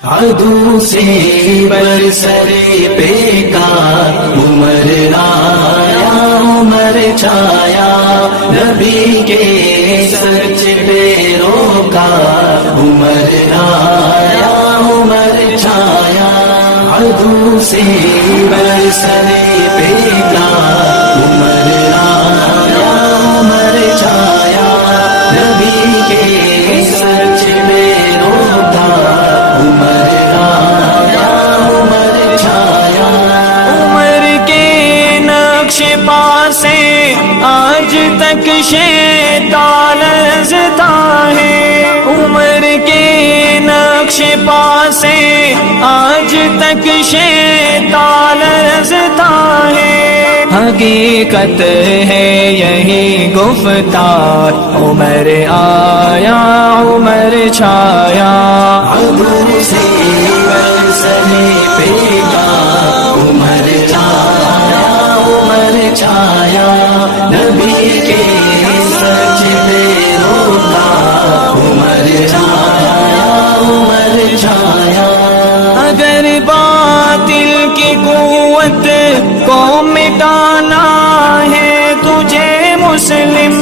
عدو سے برسرے پیکار عمر آیا عمر چھایا نبی کے سچ پیروکار عمر آیا عمر چھایا عدو سے برسرے پیکار عمر آیا عمر چھایا نبی کے سچ پیروکار عمر آیا عمر چھایا عمر کے نقش پا سے آج تک شیطان لرزتا ہے عمر کے نقش پا سے آج تک شیطان لرزتا ہے حقیقت ہے یہی گفتار عمر آیا عمر چھایا عدو سے برسرے پیکار عمر آیا عمر چھایا نبی کے سچ پیروکار عمر آیا عمر چھایا اگر باطل کی قوت کو مٹانا ہے تجھے مسلم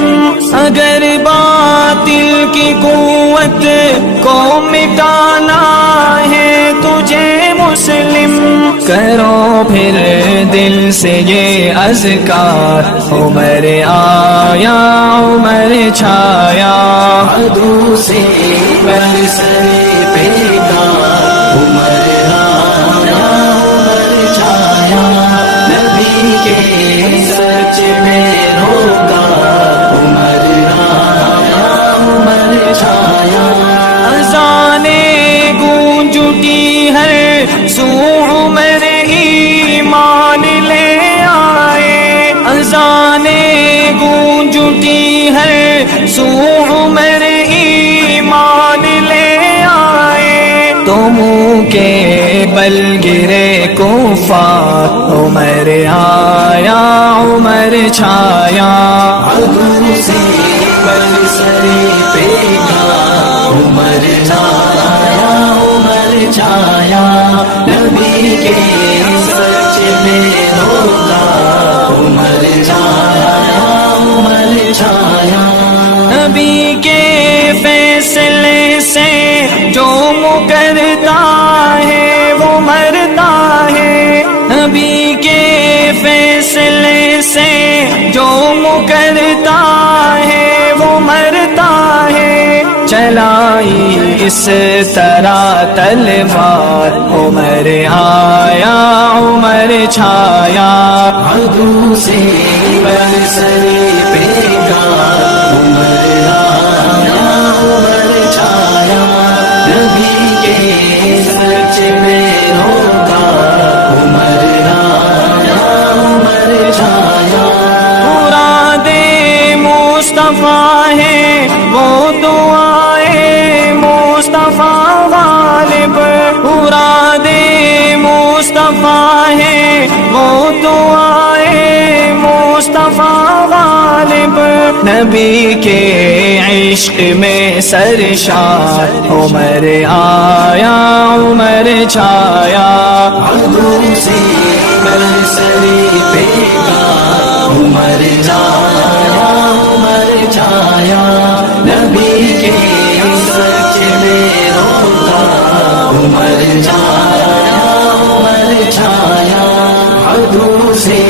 اگر باطل کی قوت کو مٹانا ہے تجھے مسلم کرو پھر دل سے یہ اذکار عمر آیا عمر چھایا عدو سے برسرے پیکار عمر آیا عمر چھایا نبی کے سچ پیروکار عمر آیا عمر چھایا اذانیں گونج اٹھی ہر سو عمر ایمان لے آئے اذانیں گونج اٹھی ہر سو عمر ایمان لے آئے تو منہ کے بل گرے کفار عمر آیا عمر چھایا عدو سے برسرے پیکار عمر آیا عمر چھایا نبی کے سچ پیروکار عمر آیا عمر چھایا نبی کے فیصلے سے جو مکرتا ہے وہ مرتا ہے نبی کے فیصلے سے جو مکرتا ہے وہ مرتا ہے چلائی اس طرح تلوار عمر آیا عمر چھایا عدو سے برسرے پیکار عمر آیا عمر چھایا نبی کے سچ پیروکار عمر آیا عمر چھایا مراد مصطفیٰ ہے وہ دعائے مصطفیٰ غالب مراد مصطفیٰ ہے وہ دعائے مصطفیٰ غالب نبی کے عشق میں سرشار عمر آیا عمر چھایا عدو سے برسرے پیکار عمر آیا عمر چھایا نبی کے سچ پیروکار عمر آیا عمر چھایا عدو سے